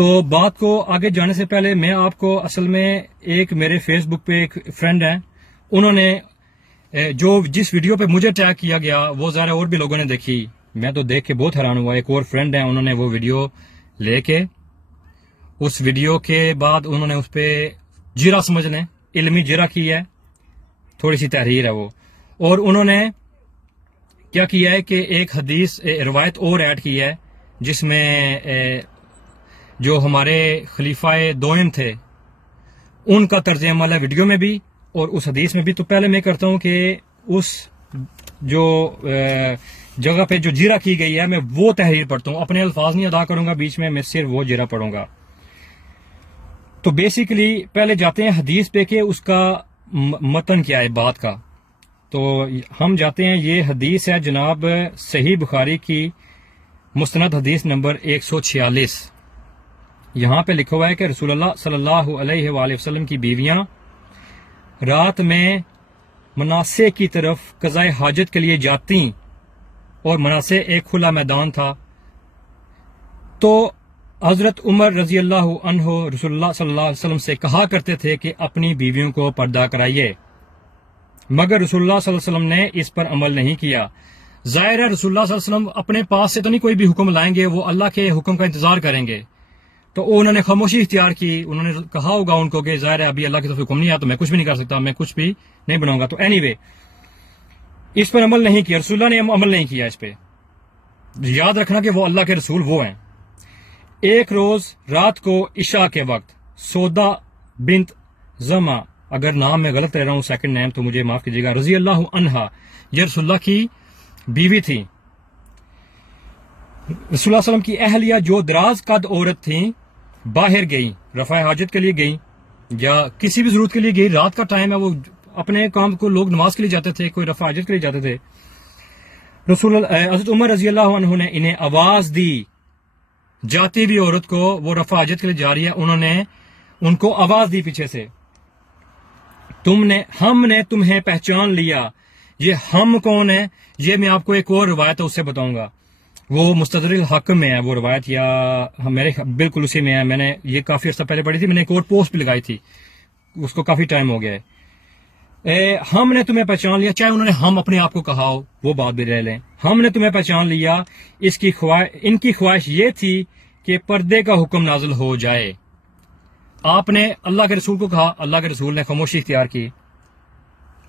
تو بات کو آگے جانے سے پہلے میں آپ کو اصل میں ایک میرے فیس بک پہ ایک فرینڈ ہیں، انہوں نے جس ویڈیو پہ مجھے ٹیگ کیا گیا وہ ظاہر اور بھی لوگوں نے دیکھی، میں تو دیکھ کے بہت حیران ہوا۔ ایک اور فرینڈ ہیں، انہوں نے وہ ویڈیو لے کے اس ویڈیو کے بعد انہوں نے اس پہ جیرا سمجھ لیں علمی جیرا کی ہے، تھوڑی سی تحریر ہے وہ، اور انہوں نے کیا کیا ہے کہ ایک حدیث روایت اور ایڈ کی ہے جس میں جو ہمارے خلیفہ دوئم تھے ان کا طرز عمل ہے ویڈیو میں بھی اور اس حدیث میں بھی۔ تو پہلے میں کرتا ہوں کہ اس جو جگہ پہ جو جیرا کی گئی ہے میں وہ تحریر پڑھتا ہوں، اپنے الفاظ نہیں ادا کروں گا بیچ میں صرف وہ جیرا پڑھوں گا۔ تو بیسیکلی پہلے جاتے ہیں حدیث پہ کہ اس کا متن کیا ہے بات کا۔ تو ہم جاتے ہیں، یہ حدیث ہے جناب صحیح بخاری کی مستند حدیث نمبر 146۔ یہاں پہ لکھا ہوا ہے کہ رسول اللہ صلی اللہ علیہ وآلہ وسلم کی بیویاں رات میں مناسے کی طرف قضاء حاجت کے لیے جاتی اور مناسے ایک کھلا میدان تھا، تو حضرت عمر رضی اللہ عنہ رسول اللہ صلی اللہ علیہ وسلم سے کہا کرتے تھے کہ اپنی بیویوں کو پردہ کرائیے، مگر رسول اللہ صلی اللہ علیہ وسلم نے اس پر عمل نہیں کیا۔ ظاہر ہے رسول اللہ صلی اللہ علیہ وسلم اپنے پاس سے تو نہیں کوئی بھی حکم لائیں گے، وہ اللہ کے حکم کا انتظار کریں گے، تو انہوں نے خاموشی اختیار کی۔ انہوں نے کہا ہوگا ان کو کہ ظاہر ہے ابھی اللہ کی طرف حکم نہیں آیا تو میں کچھ بھی نہیں کر سکتا، میں کچھ بھی نہیں بناؤں گا۔ تو اینی وے اس پر عمل نہیں کیا، رسول اللہ نے عمل نہیں کیا اس پہ۔ یاد رکھنا کہ وہ اللہ کے رسول وہ ہیں۔ ایک روز رات کو عشاء کے وقت سودا بنت زما، اگر نام میں غلط رہ رہا ہوں سیکنڈ نیم تو مجھے معاف کیجیے گا، رضی اللہ عنہا، یہ رسول اللہ کی بیوی تھی۔ رسول اللہ صلی اللہ علیہ وسلم کی اہلیہ جو دراز قد عورت تھیں باہر گئیں، رفع حاجت کے لیے گئیں یا کسی بھی ضرورت کے لیے گئی، رات کا ٹائم ہے، وہ اپنے کام کو لوگ نماز کے لیے جاتے تھے، کوئی رفع حاجت کے لیے جاتے تھے۔ حضرت عمر رضی اللہ عنہ نے انہیں آواز دی، جاتی بھی عورت کو وہ رفع حاجت کے لیے جا رہی ہے، انہوں نے ان کو آواز دی پیچھے سے، ہم نے تمہیں پہچان لیا۔ یہ ہم کون ہے یہ میں آپ کو ایک اور روایت ہے اس سے بتاؤں گا، وہ مستدرک الحاکم میں ہے وہ روایت، یا میرے بالکل اسی میں ہے، میں نے یہ کافی عرصہ پہلے پڑھی تھی، میں نے ایک اور پوسٹ بھی لگائی تھی، اس کو کافی ٹائم ہو گیا ہے۔ ہم نے تمہیں پہچان لیا، چاہے انہوں نے ہم اپنے آپ کو کہا ہو وہ بات بھی رہ لیں، ہم نے تمہیں پہچان لیا، ان کی خواہش یہ تھی کہ پردے کا حکم نازل ہو جائے۔ آپ نے اللہ کے رسول کو کہا، اللہ کے رسول نے خاموشی اختیار کی،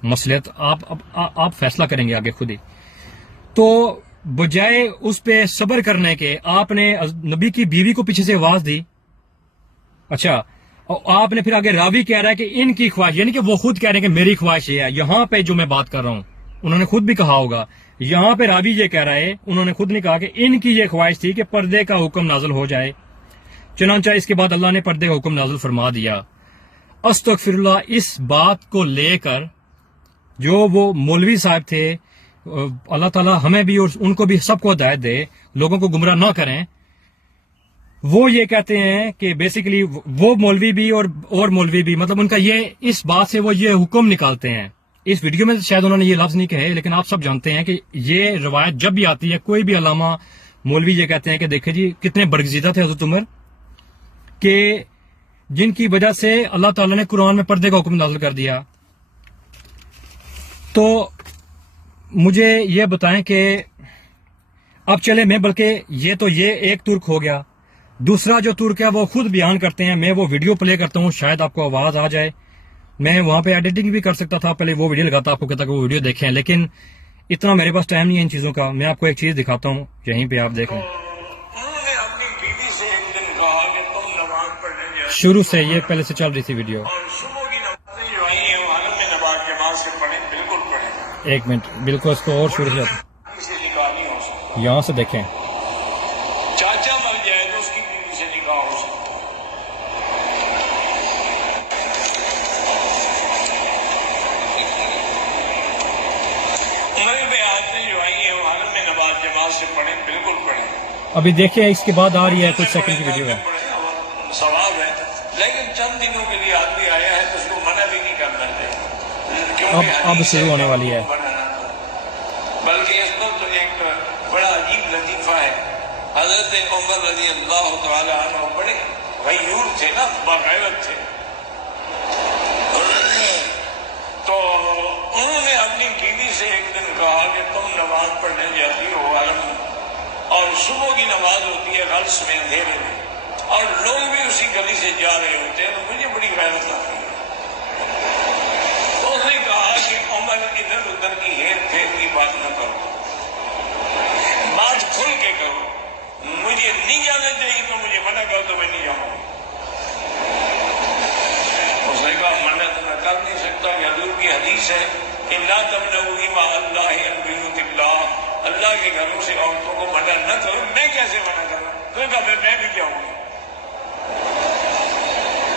مصلحت آپ فیصلہ کریں گے آگے خود ہی۔ تو بجائے اس پہ صبر کرنے کے آپ نے نبی کی بیوی کو پیچھے سے آواز دی۔ اچھا، اور آپ نے پھر آگے راوی کہہ رہا ہے کہ ان کی خواہش، یعنی کہ وہ خود کہہ رہے ہیں کہ میری خواہش یہ ہے۔ یہاں پہ جو میں بات کر رہا ہوں انہوں نے خود بھی کہا ہوگا، یہاں پہ راوی یہ کہہ رہا ہے، انہوں نے خود نہیں کہا کہ ان کی یہ خواہش تھی کہ پردے کا حکم نازل ہو جائے، چنانچہ اس کے بعد اللہ نے پردے کا حکم نازل فرما دیا۔ استغفر اللہ، اس بات کو لے کر جو وہ مولوی صاحب تھے، اللہ تعالیٰ ہمیں بھی اور ان کو بھی سب کو ہدایت دے، لوگوں کو گمراہ نہ کریں، وہ یہ کہتے ہیں کہ بیسیکلی وہ مولوی بھی اور مولوی بھی، مطلب ان کا یہ اس بات سے وہ یہ حکم نکالتے ہیں۔ اس ویڈیو میں شاید انہوں نے یہ لفظ نہیں کہے، لیکن آپ سب جانتے ہیں کہ یہ روایت جب بھی آتی ہے، کوئی بھی علامہ مولوی یہ کہتے ہیں کہ دیکھیں جی کتنے برگزیدہ تھے حضرت عمر، کہ جن کی وجہ سے اللہ تعالیٰ نے قرآن میں پردے کا حکم نازل کر دیا۔ تو مجھے یہ بتائیں کہ اب چلے میں، بلکہ یہ ایک ترک ہو گیا، دوسرا جو ترک ہے وہ خود بیان کرتے ہیں، میں وہ ویڈیو پلے کرتا ہوں، شاید آپ کو آواز آ جائے، میں وہاں پہ ایڈیٹنگ بھی کر سکتا تھا، پہلے وہ ویڈیو لگاتا آپ کو کہتا کہ وہ ویڈیو دیکھیں، لیکن اتنا میرے پاس ٹائم نہیں ہے ان چیزوں کا۔ میں آپ کو ایک چیز دکھاتا ہوں، یہیں پہ آپ دیکھیں، شروع سے یہ پہلے سے چل رہی تھی ویڈیو، ایک منٹ بالکل اس کو اور شروع سے یہاں سے دیکھیں، چاچا مر جائے تو اس کی بیوی سے نکاح ہو سکتا ہے۔ عمر پہ آیتیں جو آئی ہیں وہ حرم میں نماز جماعت سے پڑھیں، بالکل پڑھیں۔ ابھی دیکھیں اس کے بعد آ رہی ہے، کچھ سیکنڈ کی ویڈیو ہے، ثواب ہے، لیکن چند دنوں کے لیے آدمی آیا ہے تو اس کو منع بھی نہیں کرنا چاہیے، اب شروع ہونے والی ہے، بلکہ اس پر تو ایک بڑا عجیب لطیفہ ہے۔ حضرت عمر رضی اللہ تعالی عنہ بڑے غیور تھے نا، باغیرت تھے. تو انہوں نے اپنی بیوی سے ایک دن کہا کہ تم نماز پڑھنے جاتی ہو عالم، اور صبح کی نماز ہوتی ہے غلس میں، اندھیرے میں، اور لوگ بھی اسی گلی سے جا رہے ہوتے ہیں، تو مجھے بڑی غیرت آتی ہے. تو اس نے کہا کہ عمر ادھر ادھر کی ہیر پھیر کی بات نہ کرو، بات کھل کے کرو. مجھے نہیں جانا چاہیے تو مجھے منع کرو تو میں نہیں جاؤں گا. اس نے کہا منع تو میں کر نہیں سکتا، کہ حضور کی حدیث ہے کہ لا تمنعوا مع اللہ عن بیوت اللہ، اللہ کے گھروں سے عورتوں کو منع نہ کرو. میں کیسے منع کروں؟ تو کہا میں بھی جاؤں گا.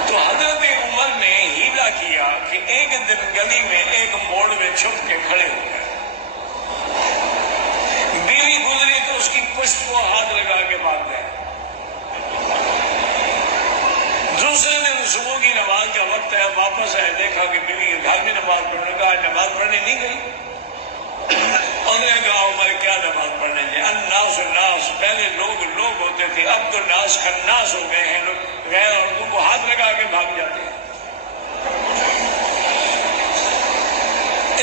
تو حضرت عمر نے ہیلا کیا کہ ایک دن گلی میں ایک موڑ میں چھپ کے کھڑے ہو گئے. بیوی گزری تو اس کی پشت کو ہاتھ لگا کے بھاگ گئے. دوسرے دن صبح کی نماز کا وقت ہے، واپس آئے، دیکھا کہ بیوی کے گھر میں نماز پڑھنے کا، نماز پڑھنے نہیں گئی. انہوں نے کہا عمر کیا نماز پڑھنے جائے؟ الناس الناس، پہلے لوگ ہوتے تھے، اب تو ناس خناس ہو گئے ہیں، لوگ غیر عورتوں کو ہاتھ لگا کے بھاگ جاتے ہیں.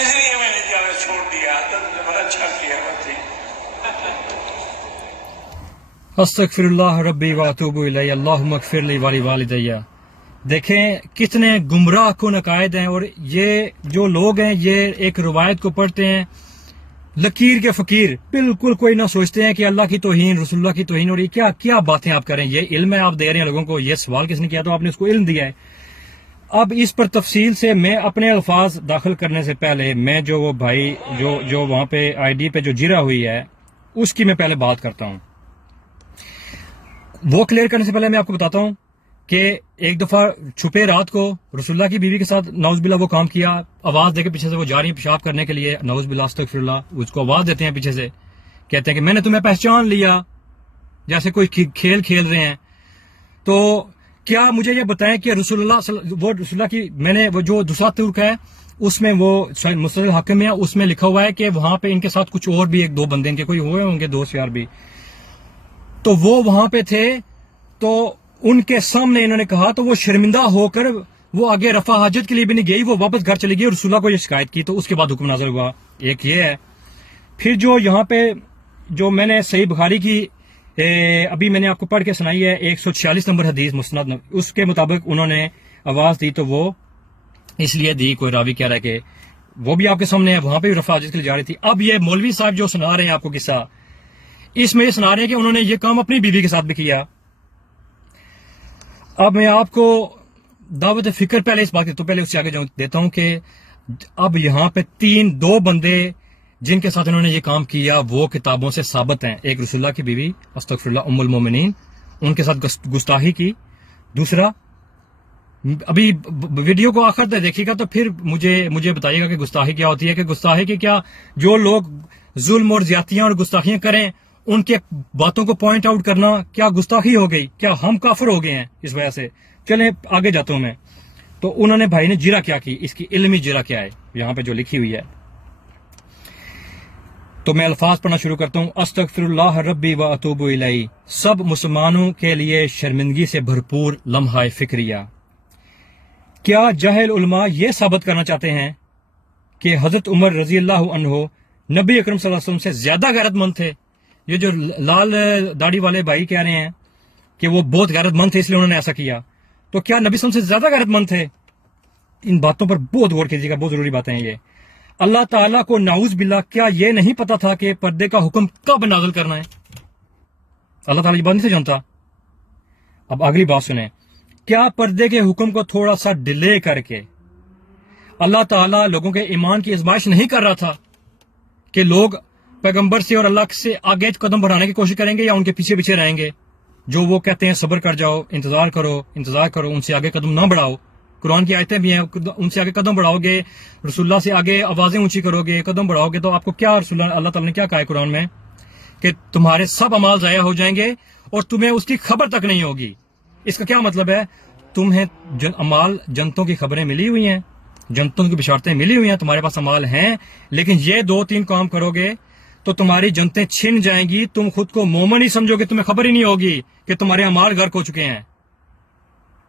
اس لیے میں نے جانا چھوڑ دیا. حضرت نے بڑا اچھا کیا. استغفر اللہ ربی واتوب الیہ اللہم اغفر لی ولی والدی. دیکھیں کتنے گمراہ کن عقائد ہیں، اور یہ جو لوگ ہیں یہ ایک روایت کو پڑھتے ہیں لکیر کے فقیر، بالکل کوئی نہ سوچتے ہیں کہ اللہ کی توہین، رسول اللہ کی توہین. اور یہ کیا باتیں آپ کریں؟ یہ علم ہے آپ دے رہے ہیں لوگوں کو. یہ سوال کس نے کیا؟ تو آپ نے اس کو علم دیا ہے. اب اس پر تفصیل سے میں اپنے الفاظ داخل کرنے سے پہلے میں جو وہ بھائی جو وہاں پہ آئی ڈی پہ جو جرا ہوئی ہے اس کی میں پہلے بات کرتا ہوں. وہ کلیئر کرنے سے پہلے میں آپ کو بتاتا ہوں کہ ایک دفعہ چھپے رات کو رسول اللہ کی بیوی کے ساتھ نعوذ باللہ وہ کام کیا. آواز دے کے پیچھے سے وہ جا رہی ہیں پیشاب کرنے کے لیے، نعوذ باللہ استغفر اللہ. اس کو آواز دیتے ہیں پیچھے سے، کہتے ہیں کہ میں نے تمہیں پہچان لیا، جیسے کوئی کھیل کھیل رہے ہیں. تو کیا مجھے یہ بتائیں کہ رسول اللہ کی میں نے وہ جو دوسرا ترک ہے اس میں وہ مستدل حاکم ہے، اس میں لکھا ہوا ہے کہ وہاں پہ ان کے ساتھ کچھ اور بھی ایک دو بندے ان کے کوئی ہوئے ہوں گے، دوست یار بھی. تو وہ وہاں پہ تھے، تو ان کے سامنے انہوں نے کہا، تو وہ شرمندہ ہو کر وہ آگے رفع حاجت کے لیے بھی نہیں گئی، وہ واپس گھر چلی گئی اور رسول اللہ کو یہ شکایت کی. تو اس کے بعد حکم نازل ہوا. ایک یہ ہے. پھر جو یہاں پہ جو میں نے صحیح بخاری کی ابھی میں نے آپ کو پڑھ کے سنائی ہے 146 نمبر حدیث مسند، اس کے مطابق انہوں نے آواز دی. تو وہ اس لیے دی، کوئی راوی کہہ رہا ہے کہ وہ بھی آپ کے سامنے ہے، وہاں پہ بھی رفع حاجت کے لیے جا رہی تھی. اب یہ مولوی صاحب جو سنا رہے ہیں آپ کو قصہ، اس میں یہ سنا رہے ہیں کہ انہوں نے یہ کام اپنی بیوی کے ساتھ بھی کیا. اب میں آپ کو دعوت فکر پہلے اس بات کی تو پہلے اس سے آگے دیتا ہوں کہ اب یہاں پہ دو بندے جن کے ساتھ انہوں نے یہ کام کیا وہ کتابوں سے ثابت ہیں. ایک رسول اللہ کی بیوی استغفر اللہ ام المومنین، ان کے ساتھ گستاخی کی. دوسرا، ابھی ویڈیو کو آخر تک دیکھیے گا تو پھر مجھے بتائیے گا کہ گستاخی کیا ہوتی ہے، کہ گستاخی کی کیا جو لوگ ظلم اور زیادتیاں اور گستاخیاں کریں ان کے باتوں کو پوائنٹ آؤٹ کرنا کیا گستاخی ہو گئی؟ کیا ہم کافر ہو گئے ہیں اس وجہ سے؟ چلیں آگے جاتا ہوں میں. تو انہوں نے بھائی نے جرا کیا کی، اس کی علمی جرا کیا ہے یہاں پہ جو لکھی ہوئی ہے. تو میں الفاظ پڑھنا شروع کرتا ہوں. استغفر اللہ ربی و اتوب الیہ. سب مسلمانوں کے لیے شرمندگی سے بھرپور لمحہ فکریہ. کیا جاہل علماء یہ ثابت کرنا چاہتے ہیں کہ حضرت عمر رضی اللہ عنہ نبی اکرم صلی اللہ علیہ وسلم سے زیادہ غیرت مند تھے؟ یہ جو لال داڑھی والے بھائی کہہ رہے ہیں کہ وہ بہت غیرت مند تھے اس لیے انہوں نے ایسا کیا، تو کیا نبی صلی اللہ علیہ وسلم سے زیادہ غیرت مند تھے؟ ان باتوں پر بہت غور کیجیے گا، بہت ضروری باتیں ہیں یہ. اللہ تعالیٰ کو نعوذ باللہ کیا یہ نہیں پتا تھا کہ پردے کا حکم کب نازل کرنا ہے؟ اللہ تعالیٰ یہ بات نہیں سے جانتا. اب اگلی بات سنیں. کیا پردے کے حکم کو تھوڑا سا ڈیلے کر کے اللہ تعالیٰ لوگوں کے ایمان کی آزمائش نہیں کر رہا تھا کہ لوگ پیغمبر سے اور اللہ سے آگے قدم بڑھانے کی کوشش کریں گے یا ان کے پیچھے پیچھے رہیں گے؟ جو وہ کہتے ہیں صبر کر جاؤ، انتظار کرو، ان سے آگے قدم نہ بڑھاؤ. قرآن کی آیتیں بھی ہیں، ان سے آگے قدم بڑھاؤ گے، رسول اللہ سے آگے آوازیں اونچی کرو گے، قدم بڑھاؤ گے، تو آپ کو کیا اللہ تعالیٰ نے کیا کہا ہے قرآن میں کہ تمہارے سب اعمال ضائع ہو جائیں گے اور تمہیں اس کی خبر تک نہیں ہوگی. اس کا کیا مطلب ہے؟ تمہیں اعمال جنتوں کی خبریں ملی ہوئی ہیں، جنتوں کی بشارتیں ملی ہوئی ہیں، تمہارے پاس اعمال ہیں، لیکن یہ 2-3 کام کرو گے تو تمہاری جنتیں چھن جائیں گی، تم خود کو مومن ہی سمجھو گے، تمہیں خبر ہی نہیں ہوگی کہ تمہارے اعمال غرق ہو چکے ہیں.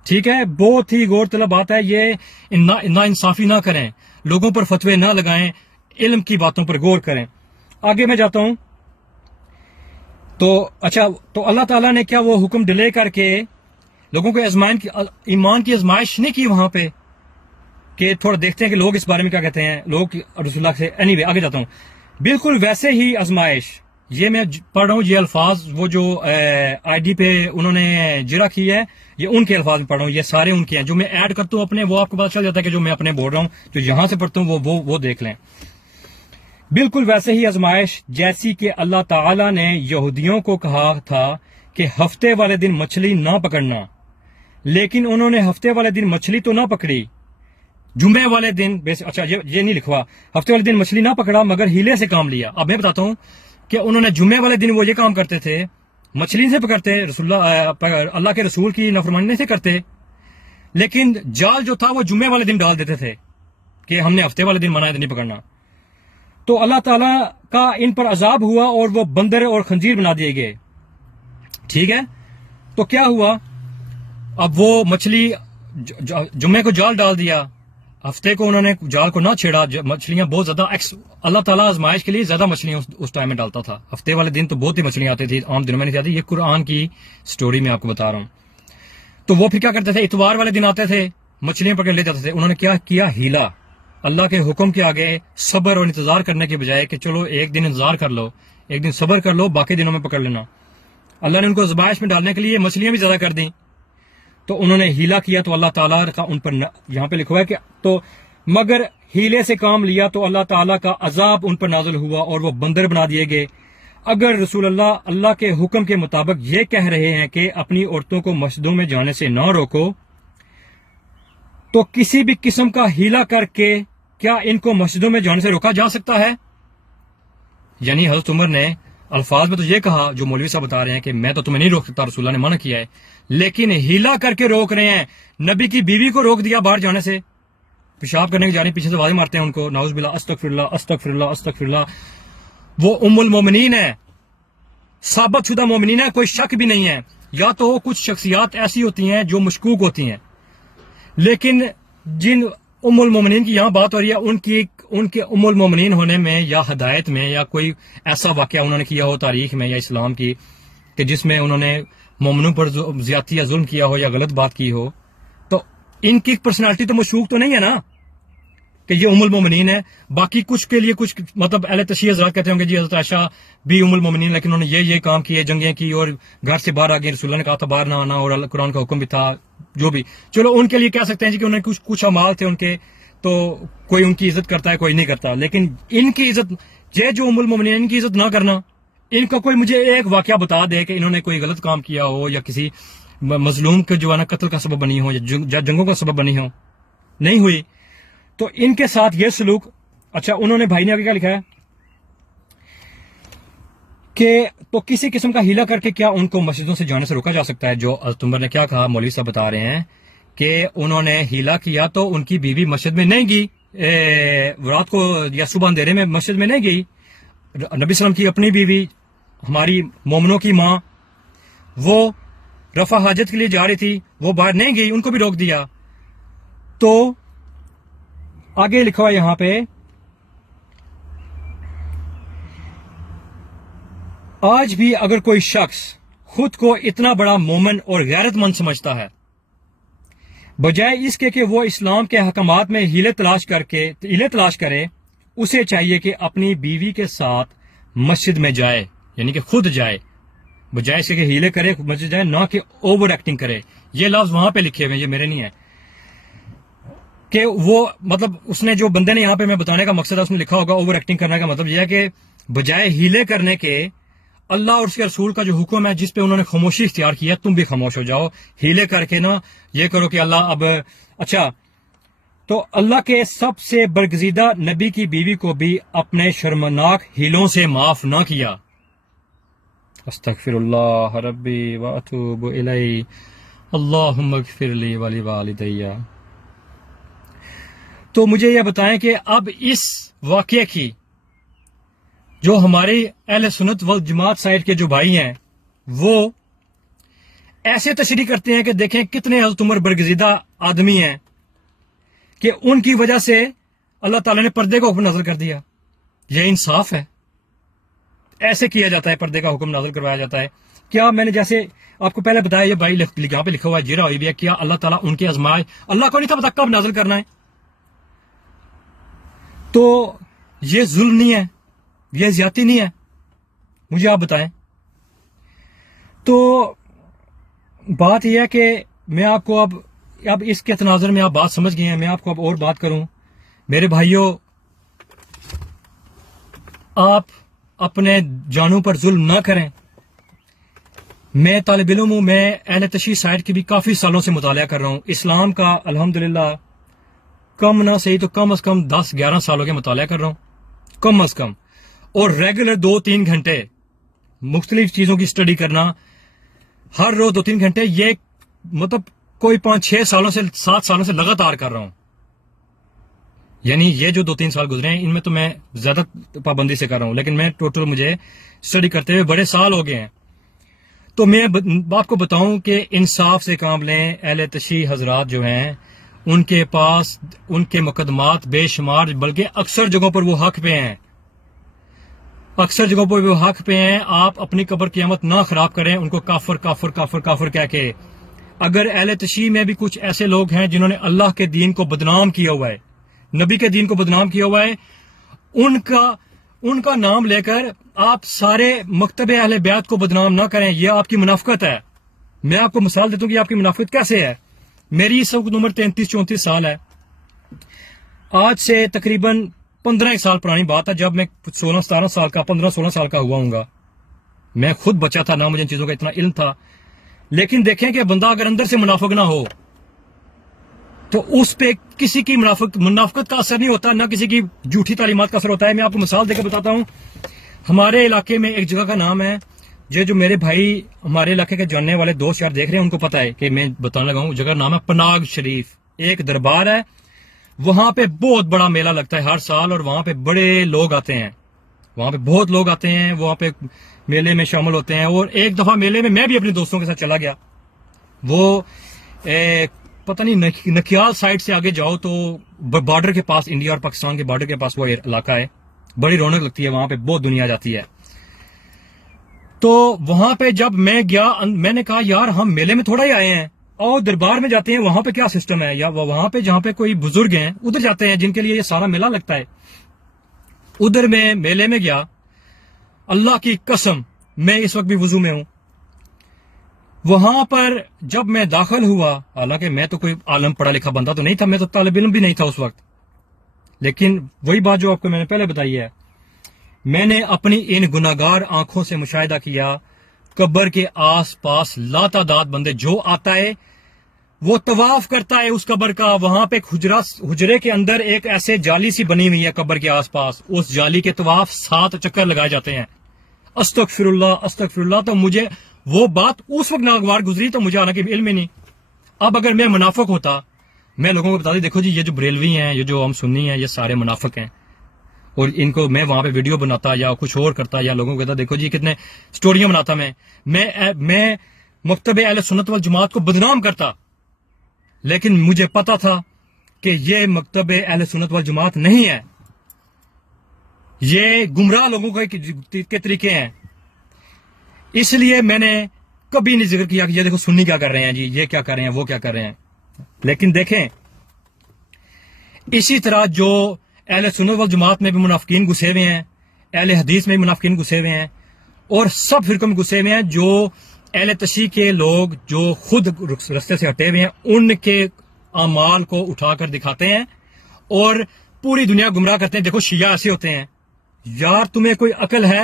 ٹھیک ہے، بہت ہی غور طلب بات ہے یہ، نا انصافی نہ کریں، لوگوں پر فتوے نہ لگائیں، علم کی باتوں پر غور کریں۔ آگے میں جاتا ہوں تو اچھا، تو اللہ تعالیٰ نے کیا وہ حکم ڈیلے کر کے لوگوں کو ایمان کی آزمائش نہیں کی وہاں پہ، کہ تھوڑا دیکھتے ہیں کہ لوگ اس بارے میں کیا کہتے ہیں، لوگ رسول اللہ سے anyway آگے جاتا ہوں۔ بالکل ویسے ہی آزمائش، یہ میں پڑھ رہا ہوں یہ الفاظ، وہ جو آئی ڈی پہ انہوں نے جرا کی ہے، یہ ان کے الفاظ میں پڑھ رہا ہوں، یہ سارے ان کے ہیں، جو میں ایڈ کرتا ہوں اپنے، وہ آپ کو پتا چل جاتا ہے کہ جو میں اپنے بول رہا ہوں، جو یہاں سے پڑھتا ہوں وہ دیکھ لیں۔ بالکل ویسے ہی آزمائش جیسی کہ اللہ تعالیٰ نے یہودیوں کو کہا تھا کہ ہفتے والے دن مچھلی نہ پکڑنا، لیکن انہوں نے ہفتے والے دن مچھلی تو نہ پکڑی، جمعے والے دن اچھا یہ نہیں لکھوا، ہفتے والے دن مچھلی نہ پکڑا مگر ہیلے سے کام لیا۔ اب میں بتاتا ہوں کہ انہوں نے جمعے والے دن وہ یہ کام کرتے تھے، مچھلی سے پکڑتے، اللہ کے رسول کی نافرمانی سے کرتے، لیکن جال جو تھا وہ جمعے والے دن ڈال دیتے تھے کہ ہم نے ہفتے والے دن منع ہے نہیں پکڑنا۔ تو اللہ تعالیٰ کا ان پر عذاب ہوا اور وہ بندر اور خنزیر بنا دیے گئے۔ ٹھیک ہے، تو کیا ہوا، اب وہ مچھلی جمعے کو جال ڈال دیا، ہفتے کو انہوں نے جال کو نہ چھیڑا، مچھلیاں بہت زیادہ اللہ تعالیٰ آزمائش کے لیے زیادہ مچھلیاں اس ٹائم میں ڈالتا تھا، ہفتے والے دن تو بہت ہی مچھلیاں آتی تھی، عام دنوں میں نہیں آتی، یہ قرآن کی سٹوری میں آپ کو بتا رہا ہوں۔ تو وہ پھر کیا کرتے تھے، اتوار والے دن آتے تھے، مچھلیاں پکڑ لے جاتے تھے۔ انہوں نے کیا کیا، ہیلا، اللہ کے حکم کے آگے صبر اور انتظار کرنے کے بجائے کہ چلو ایک دن انتظار کر لو، ایک دن صبر کر لو، باقی دنوں میں پکڑ لینا، اللہ نے ان کو آزمائش میں ڈالنے کے لیے مچھلیاں بھی زیادہ کر دیں، تو انہوں نے ہیلا کیا، تو اللہ تعالیٰ کا ان پر یہاں پہ لکھا ہے کہ تو مگر ہیلے سے کام لیا تو اللہ تعالیٰ کا عذاب ان پر نازل ہوا اور وہ بندر بنا دیے گئے۔ اگر رسول اللہ کے حکم کے مطابق یہ کہہ رہے ہیں کہ اپنی عورتوں کو مسجدوں میں جانے سے نہ روکو، تو کسی بھی قسم کا ہیلا کر کے کیا ان کو مسجدوں میں جانے سے روکا جا سکتا ہے؟ یعنی حضرت عمر نے الفاظ میں تو یہ کہا جو مولوی صاحب بتا رہے ہیں کہ میں تو تمہیں نہیں روک سکتا، رسول اللہ نے منع کیا ہے، لیکن ہیلا کر کے روک رہے ہیں۔ نبی کی بیوی کو روک دیا باہر جانے سے، پیشاب کرنے کے جانے، پیچھے سے آوازیں مارتے ہیں ان کو، نعوذ باللہ، استغفر اللہ استغفر اللہ استغفر اللہ۔ وہ ام المومنین ہے، ثابت شدہ مومنین ہے، کوئی شک بھی نہیں ہے۔ یا تو کچھ شخصیات ایسی ہوتی ہیں جو مشکوک ہوتی ہیں، لیکن جن ام المومنین کی یہاں بات ہو رہی ہے، ان کے ام المومنین ہونے میں یا ہدایت میں یا کوئی ایسا واقعہ انہوں نے کیا ہو تاریخ میں یا اسلام کی کہ جس میں انہوں نے مومنوں پر زیادتی یا ظلم کیا ہو یا غلط بات کی ہو، تو ان کی پرسنالٹی تو مشکوک تو نہیں ہے نا کہ یہ ام المومنین ہے۔ باقی کچھ کے لیے کچھ مطلب اہل تشیع حضرات کہتے ہوں گے جی حضرت عائشہ بھی ام المومنین، لیکن انہوں نے یہ کام کیے، جنگیں کی اور گھر سے باہر آ گئے، رسول اللہ نے کہا تھا باہر نہ آنا اور قرآن کا حکم بھی تھا، جو بھی چلو ان کے لیے کہہ سکتے ہیں جی کہ انہوں نے کچھ اعمال تھے ان کے، تو کوئی ان کی عزت کرتا ہے کوئی نہیں کرتا، لیکن ان کی عزت، یہ جو ام المومنین ان کی عزت نہ کرنا، ان کا کوئی مجھے ایک واقعہ بتا دے کہ انہوں نے کوئی غلط کام کیا ہو یا کسی مظلوم کے جو ہے نا قتل کا سبب بنی ہو یا جنگوں کا سبب بنی ہو، نہیں ہوئی، تو ان کے ساتھ یہ سلوک۔ اچھا، انہوں نے بھائی نے آگے کیا لکھا ہے کہ تو کسی قسم کا ہیلا کر کے کیا ان کو مسجدوں سے جانے سے روکا جا سکتا ہے؟ جو حضرت عمر نے کیا کہا، مولوی صاحب بتا رہے ہیں کہ انہوں نے ہیلا کیا تو ان کی بیوی مسجد میں نہیں گئی، رات کو یا صبح اندھیرے میں مسجد میں نہیں گئی۔ نبی صلی اللہ علیہ وسلم کی اپنی بیوی، ہماری مومنوں کی ماں، وہ رفع حاجت کے لیے جا رہی تھی، وہ باہر نہیں گئی، ان کو بھی روک دیا۔ تو آگے لکھا ہوا یہاں پہ، آج بھی اگر کوئی شخص خود کو اتنا بڑا مومن اور غیرت مند سمجھتا ہے، بجائے اس کے کہ وہ اسلام کے احکامات میں ہیلے تلاش کرے، اسے چاہیے کہ اپنی بیوی کے ساتھ مسجد میں جائے، یعنی کہ خود جائے، بجائے اس کے کہ ہیلے کرے مسجد جائے، نہ کہ اوور ایکٹنگ کرے۔ یہ لفظ وہاں پہ لکھے ہوئے ہیں، یہ میرے نہیں ہے، کہ وہ مطلب اس نے جو بندے نے یہاں پہ میں بتانے کا مقصد ہے، اس نے لکھا ہوگا اوور ایکٹنگ کرنے کا مطلب یہ ہے کہ بجائے ہیلے کرنے کے اللہ اور اس کے رسول کا جو حکم ہے جس پہ انہوں نے خاموشی اختیار کیا، تم بھی خاموش ہو جاؤ، ہیلے کر کے نہ یہ کرو کہ اللہ اب اچھا۔ تو اللہ کے سب سے برگزیدہ نبی کی بیوی کو بھی اپنے شرمناک ہیلوں سے معاف نہ کیا۔ استغفر اللہ ربی واتوب الیہ، اللہم اغفر لی ولوالدی۔ تو مجھے یہ بتائیں کہ اب اس واقعے کی جو ہماری اہل سنت والجماعت سائڈ کے جو بھائی ہیں، وہ ایسے تشریح کرتے ہیں کہ دیکھیں کتنے حضرت عمر برگزیدہ آدمی ہیں کہ ان کی وجہ سے اللہ تعالیٰ نے پردے کا حکم نازل کر دیا. یہ انصاف ہے؟ ایسے کیا جاتا ہے، پردے کا حکم نازل کروایا جاتا ہے. کیا میں نے جیسے آپ کو پہلے بتایا، یہ بھائی یہاں پہ لکھا ہوا ہے جیرا ہوئی بھی ہے، کیا اللہ تعالیٰ ان کے آزمائش، اللہ کو نہیں تھا پتا کب نازل کرنا ہے؟ تو یہ ظلم نہیں ہے، یہ زیادتی نہیں ہے؟ مجھے آپ بتائیں. تو بات یہ ہے کہ میں آپ کو اب اس کے تناظر میں آپ بات سمجھ گئے ہیں. میں آپ کو اب اور بات کروں. میرے بھائیوں، آپ اپنے جانوں پر ظلم نہ کریں. میں طالب علم ہوں، میں اہل تشیع سائٹ کی بھی کافی سالوں سے مطالعہ کر رہا ہوں. اسلام کا الحمدللہ کم نہ صحیح تو کم از کم 10-11 سالوں کے مطالعہ کر رہا ہوں، کم از کم. اور ریگولر 2-3 گھنٹے مختلف چیزوں کی اسٹڈی کرنا، ہر روز 2-3 گھنٹے، یہ مطلب کوئی 5-6 سالوں سے 7 سالوں سے لگاتار کر رہا ہوں. یعنی یہ جو 2-3 سال گزرے ہیں ان میں تو میں زیادہ پابندی سے کر رہا ہوں، لیکن میں ٹوٹل مجھے اسٹڈی کرتے ہوئے بڑے سال ہو گئے ہیں. تو میں آپ کو بتاؤں کہ انصاف سے کام لیں. اہل تشیع حضرات جو ہیں ان کے پاس ان کے مقدمات بے شمار، بلکہ اکثر جگہوں پر وہ حق پہ ہیں، اکثر جگہوں پر وہ حق پہ ہیں. آپ اپنی قبر قیامت نہ خراب کریں ان کو کافر کافر کافر کافر کہہ کے. اگر اہل تشیع میں بھی کچھ ایسے لوگ ہیں جنہوں نے اللہ کے دین کو بدنام کیا ہوا ہے، نبی کے دین کو بدنام کیا ہوا ہے، ان کا نام لے کر آپ سارے مکتب اہل بیت کو بدنام نہ کریں. یہ آپ کی منافقت ہے. میں آپ کو مثال دیتا ہوں کہ آپ کی منافقت کیسے ہے. میری اس وقت عمر 33-34 سال ہے. آج سے تقریباً 15 سال پرانی بات ہے، جب میں 16-17 سال کا 15-16 سال کا ہوا ہوں گا. میں خود بچہ تھا، نہ مجھے ان چیزوں کا اتنا علم تھا. لیکن دیکھیں کہ بندہ اگر اندر سے منافق نہ ہو تو اس پہ کسی کی منافقت کا اثر نہیں ہوتا، نہ کسی کی جھوٹی تعلیمات کا اثر ہوتا ہے. میں آپ کو مثال دے کے بتاتا ہوں. ہمارے علاقے میں ایک جگہ کا نام ہے، یہ جو میرے بھائی ہمارے علاقے کے جاننے والے دوست یار دیکھ رہے ہیں ان کو پتا ہے کہ میں بتانے لگا ہوں. جگہ کا نام ہے پناگ شریف. ایک دربار ہے، وہاں پہ بہت بڑا میلہ لگتا ہے ہر سال، اور وہاں پہ بڑے لوگ آتے ہیں، وہاں پہ بہت لوگ آتے ہیں، وہاں پہ میلے میں شامل ہوتے ہیں. اور ایک دفعہ میلے میں میں بھی اپنے دوستوں کے ساتھ چلا گیا. وہ پتہ نہیں نکیال سائڈ سے آگے جاؤ تو بارڈر کے پاس، انڈیا اور پاکستان کے بارڈر کے پاس وہ علاقہ ہے. بڑی رونق لگتی ہے وہاں پہ، بہت دنیا جاتی ہے. تو وہاں پہ جب میں گیا، میں نے کہا یار ہم میلے میں تھوڑا ہی آئے ہیں، اور دربار میں جاتے ہیں، وہاں پہ کیا سسٹم ہے، یا وہاں پہ جہاں پہ کوئی بزرگ ہیں ادھر جاتے ہیں جن کے لیے یہ سارا میلہ لگتا ہے. ادھر میں میلے میں گیا، اللہ کی قسم میں اس وقت بھی وضو میں ہوں. وہاں پر جب میں داخل ہوا، حالانکہ میں تو کوئی عالم پڑھا لکھا بندہ تو نہیں تھا، میں تو طالب علم بھی نہیں تھا اس وقت، لیکن وہی بات جو آپ کو میں نے پہلے بتائی ہے، میں نے اپنی ان گناہگار آنکھوں سے مشاہدہ کیا قبر کے آس پاس لاتعداد بندے، جو آتا ہے وہ طواف کرتا ہے اس قبر کا. وہاں پہ ایک حجرے کے اندر ایک ایسے جالی سی بنی ہوئی ہے قبر کے آس پاس، اس جالی کے طواف 7 چکر لگائے جاتے ہیں. استغفر اللہ استغفر اللہ. تو مجھے وہ بات اس وقت ناگوار گزری، تو مجھے حالانکہ علم ہی نہیں. اب اگر میں منافق ہوتا، میں لوگوں کو بتا دیکھو جی یہ جو بریلوی ہیں، یہ جو ہم سنی ہیں، یہ سارے منافق ہیں، اور ان کو میں وہاں پہ ویڈیو بناتا یا کچھ اور کرتا، یا لوگوں کو کہتا دیکھو جی کتنے سٹوریاں بناتا میں مکتب اہل سنت والجماعت کو بدنام کرتا. لیکن مجھے پتا تھا کہ یہ مکتب اہل سنت والجماعت نہیں ہے، یہ گمراہ لوگوں کے طریقے ہیں. اس لیے میں نے کبھی نہیں ذکر کیا کہ یہ دیکھو سنی کیا کر رہے ہیں جی، یہ کیا کر رہے ہیں، وہ کیا کر رہے ہیں. لیکن دیکھیں اسی طرح جو اہل سنت والجماعت میں بھی منافقین گھسے ہوئے ہیں، اہل حدیث میں بھی منافقین گھسے ہوئے ہیں، اور سب فرقوں میں گھسے ہوئے ہیں. جو اہل تشیع کے لوگ جو خود رستے سے ہٹے ہوئے ہیں، ان کے اعمال کو اٹھا کر دکھاتے ہیں اور پوری دنیا گمراہ کرتے ہیں. دیکھو شیعہ ایسے ہوتے ہیں. یار تمہیں کوئی عقل ہے؟